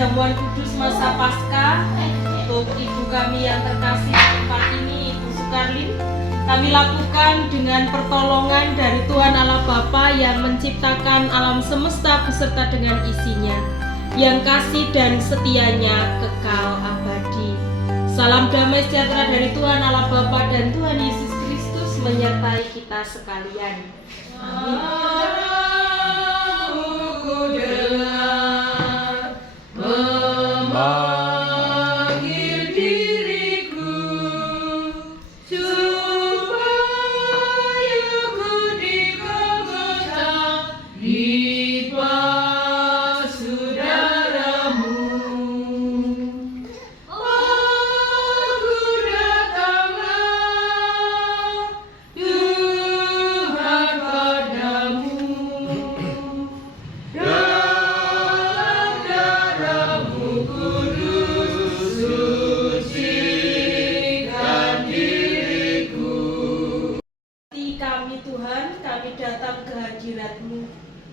perjamuan kudus masa Paskah untuk ibu kami yang terkasih di tempat ini, Ibu Sukarlin. Kami lakukan dengan pertolongan dari Tuhan Allah Bapa yang menciptakan alam semesta beserta dengan isinya, yang kasih dan setianya kekal abadi. Salam damai sejahtera dari Tuhan Allah Bapa dan Tuhan Yesus Kristus menyertai kita sekalian. Amin. Datang ke hadirat-Mu,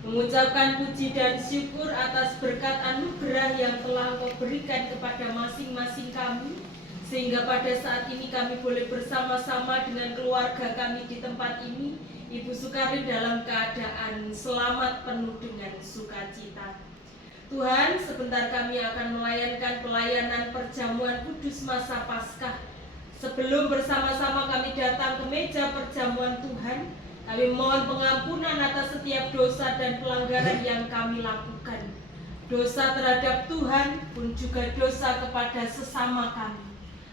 mengucapkan puji dan syukur atas berkat anugerah yang telah Kau berikan kepada masing-masing kami, sehingga pada saat ini kami boleh bersama-sama dengan keluarga kami di tempat ini, Ibu Sukarlin dalam keadaan selamat penuh dengan sukacita. Tuhan, sebentar kami akan melayankan pelayanan perjamuan kudus masa Paskah. Sebelum bersama-sama kami datang ke meja perjamuan Tuhan, kami mohon pengampunan atas setiap dosa dan pelanggaran yang kami lakukan. Dosa terhadap Tuhan pun juga dosa kepada sesama kami.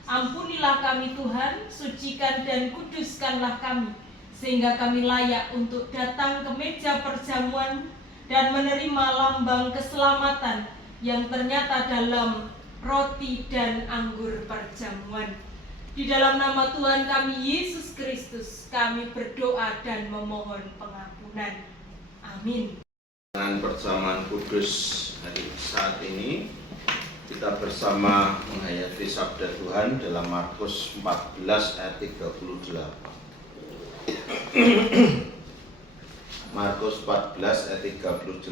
Ampunilah kami Tuhan, sucikan dan kuduskanlah kami, sehingga kami layak untuk datang ke meja perjamuan dan menerima lambang keselamatan yang ternyata dalam roti dan anggur perjamuan. Di dalam nama Tuhan kami Yesus Kristus, kami berdoa dan memohon pengampunan. Amin. Dengan perjamuan kudus hari saat ini, kita bersama menghayati sabda Tuhan dalam Markus 14 ayat 38. Markus 14 ayat 38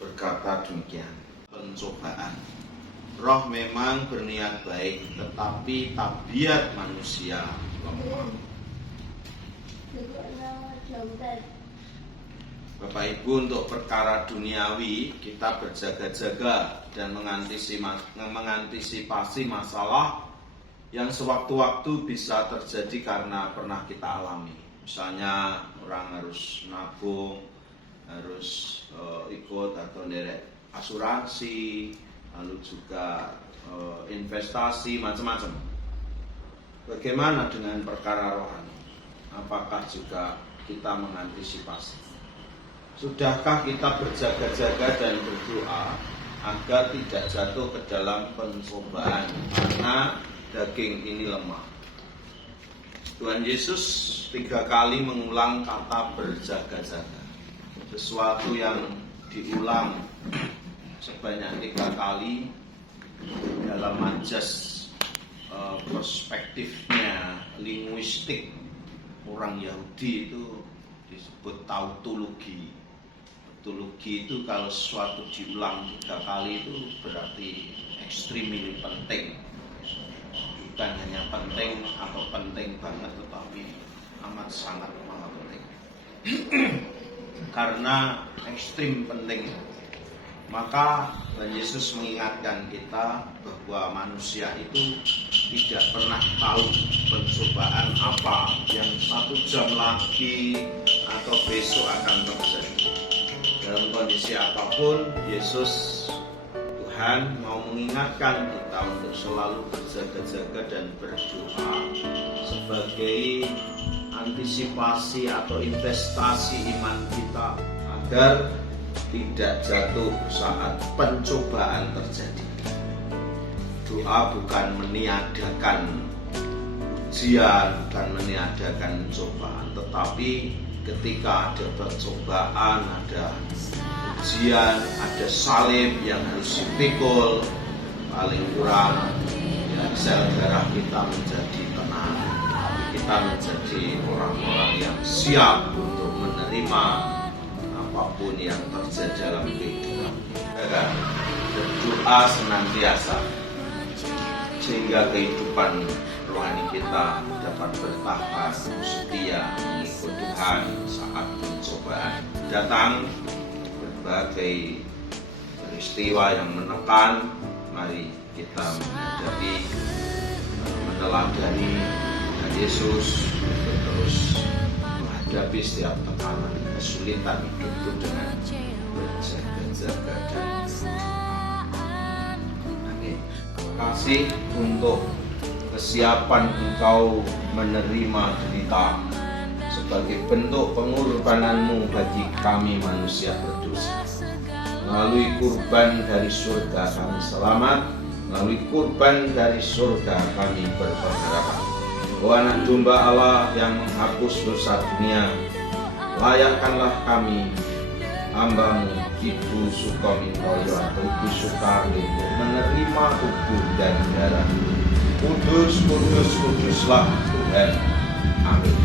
berkata demikian, pencobaan. Roh memang berniat baik, tetapi tabiat manusia lemah. Bapak Ibu, untuk perkara duniawi kita berjaga-jaga dan mengantisipasi masalah yang sewaktu-waktu bisa terjadi karena pernah kita alami. Misalnya orang harus nabung, harus ikut atau nderek asuransi, lalu juga investasi macam-macam. Bagaimana dengan perkara rohani? Apakah juga kita mengantisipasi? Sudahkah kita berjaga-jaga dan berdoa agar tidak jatuh ke dalam pencobaan karena daging ini lemah? Tuhan Yesus 3 kali mengulang kata berjaga-jaga. Sesuatu yang diulang sebanyak 3 kali dalam majas perspektifnya linguistik orang Yahudi itu disebut tautologi. Tautologi itu kalau sesuatu diulang 3 kali itu berarti extremely penting. Bukan hanya penting atau penting banget, tetapi amat sangat penting. Karena ekstrim penting, maka Tuhan Yesus mengingatkan kita bahwa manusia itu tidak pernah tahu pencobaan apa yang 1 jam lagi atau besok akan terjadi. Dalam kondisi apapun, Yesus Tuhan mau mengingatkan kita untuk selalu berjaga-jaga dan berdoa sebagai antisipasi atau investasi iman kita agar tidak jatuh saat pencobaan terjadi. Doa bukan meniadakan ujian, bukan meniadakan cobaan, tetapi ketika ada percobaan, ada ujian, ada salib yang harus dipikul, paling kurang ya, sel darah kita menjadi tenang, kita menjadi orang-orang yang siap untuk menerima apapun yang terjadi dalam kehidupan kita. berdoa senantiasa sehingga kehidupan rohani kita dapat bertahan setia mengikut Tuhan saat pencobaan datang, berbagai peristiwa yang menekan. Mari kita meneladani Tuhan Yesus untuk terus menghadapi setiap tekanan kesulitan hidup itu dengan berjaga-jaga dan amin. Kasih untuk kesiapan engkau menerima derita sebagai bentuk pengorbananmu bagi kami manusia berdosa. Melalui kurban dari surga kami selamat, melalui kurban dari surga kami berpengharapan. O Anak Domba Allah yang menghapus dosa dunia, layakkanlah kami, hamba-Mu, Ibu Sukomintoyo atau Ibu Sukarli, menerima tubuh dan darah. Kudus, kudus, kuduslah Tuhan. Amin.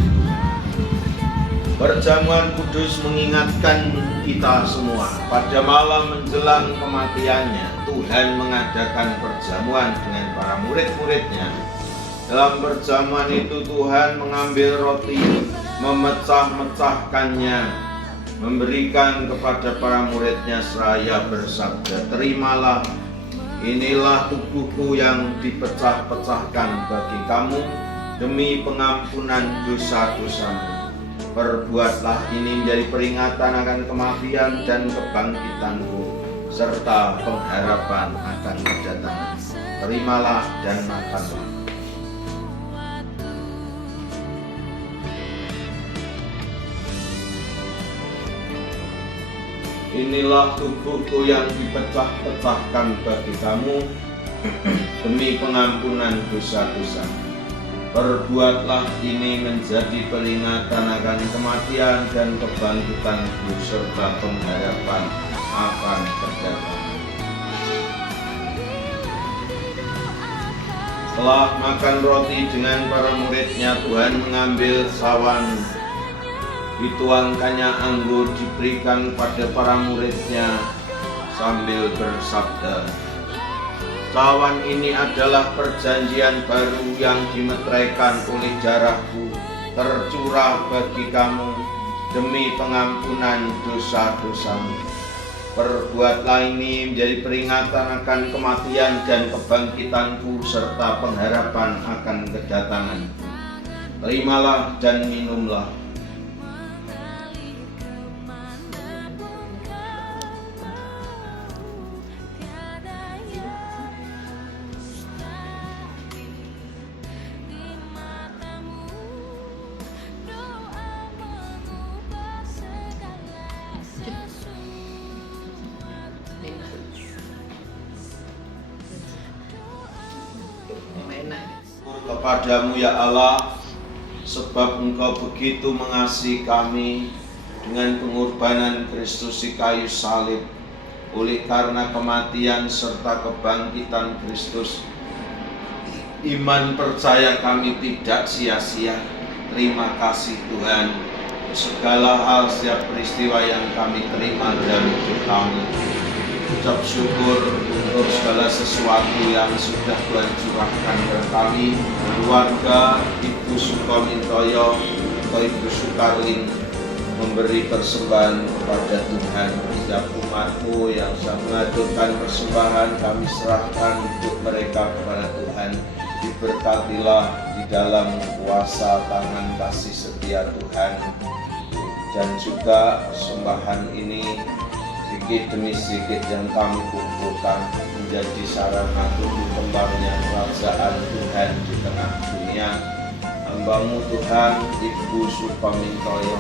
Perjamuan kudus mengingatkan kita semua pada malam menjelang kematiannya Tuhan mengadakan perjamuan dengan para murid-muridnya. Dalam perjamuan itu Tuhan mengambil roti, memecah-mecahkannya, memberikan kepada para muridnya seraya bersabda, "Terimalah, inilah tubuhku yang dipecah-pecahkan bagi kamu demi pengampunan dosa-dosamu. Perbuatlah ini menjadi peringatan akan kematian dan kebangkitanku, serta pengharapan akan kedatangan. Terimalah dan makanlah." Inilah tubuhku yang dipecah-pecahkan bagi kamu demi pengampunan dosa-dosa. Perbuatlah ini menjadi peringatan akan kematian dan kebangkitanku serta pengharapan akan kedatangan. Setelah makan roti dengan para muridnya, Tuhan mengambil sawan, dituangkannya anggur, diberikan pada para muridnya sambil bersabda, "Cawan ini adalah perjanjian baru yang dimeteraikan oleh darahku, tercurah bagi kamu demi pengampunan dosa-dosamu. Perbuatlah ini menjadi peringatan akan kematian dan kebangkitanku serta pengharapan akan kedatanganku. Terimalah dan minumlah." Kepadamu ya Allah, sebab Engkau begitu mengasihi kami dengan pengorbanan Kristus di kayu salib. Oleh karena kematian serta kebangkitan Kristus, iman percaya kami tidak sia-sia. Terima kasih Tuhan, segala hal setiap peristiwa yang kami terima dari hidup kami. Ucap syukur untuk segala sesuatu yang sudah Tuhan curahkan kepada kami, keluarga, Ibu Sukomintoyo atau Ibu Sukarling, memberi persembahan kepada Tuhan. Setiap umat-Mu yang sudah mengaturkan persembahan, kami serahkan hidup mereka kepada Tuhan. Diberkatilah di dalam kuasa tangan kasih setia Tuhan. Dan juga persembahan ini sedikit demi sedikit yang kami kumpulkan menjadi sarana tumbuh kembangnya kerajaan Tuhan di tengah dunia. Hamba-Mu Tuhan, Ibu Sukomintoyo,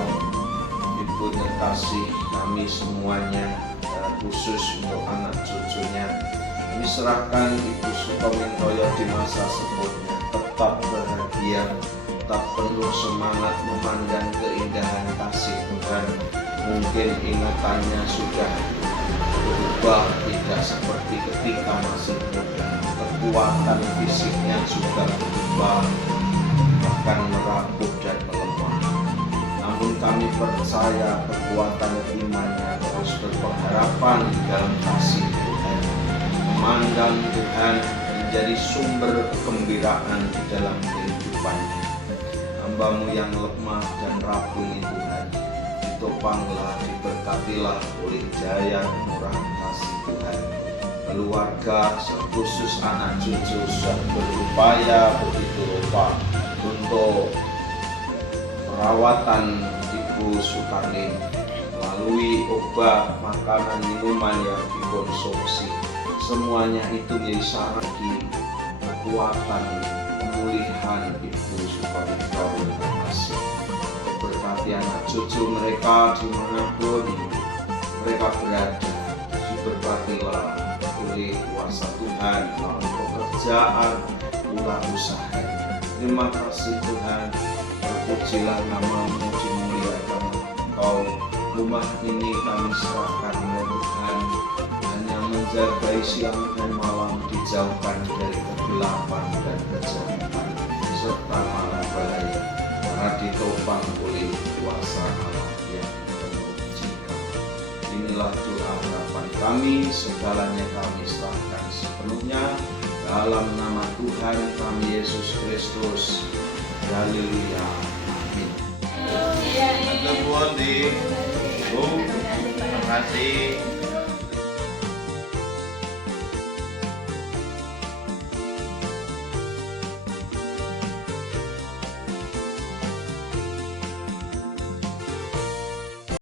Ibu terkasih, kami semuanya, khusus untuk anak cucunya, kami serahkan Ibu Sukomintoyo di masa sepuhnya, tetap bahagia, tetap penuh semangat memandang keindahan kasih Tuhan. Mungkin ingatannya sudah berubah, tidak seperti ketika masih muda. Kekuatan fisiknya sudah berubah, bahkan merapuh dan melemah. Namun kami percaya kekuatan imannya terus berpengharapan dalam kasih Tuhan. memandang Tuhan menjadi sumber kegembiraan di dalam kehidupannya. Hamba-Mu yang lemah dan rapuh ini Tuhan, ditopanglah, diberkatilah oleh daya murah kasih Tuhan. Keluarga, khusus anak cucu sudah berupaya begitu rupa untuk perawatan Ibu Sukarni melalui obat, makanan, minuman yang dikonsumsi. Semuanya itu menjadi syarat bagi kekuatan pemulihan Ibu Sukarni. Terima kasih. Berkati anak cucu mereka dimanapun mereka berada, diberkatilah oleh kuasa Tuhan dalam pekerjaan, ulah usaha. Terima kasih Tuhan, terpujilah nama-Mu, dimuliakan Engkau. Rumah ini kami serahkan oleh Tuhan, hanya menjagai siang dan malam, dijauhkan dari kegelapan dan kejahatan serta mara bahaya, karena ditopang oleh kuasa Allah yang penuh cinta. Inilah doa harapan kami, segalanya kami serahkan sepenuhnya dalam nama Tuhan kami Yesus Kristus. Haleluya. Amin. Terima kasih.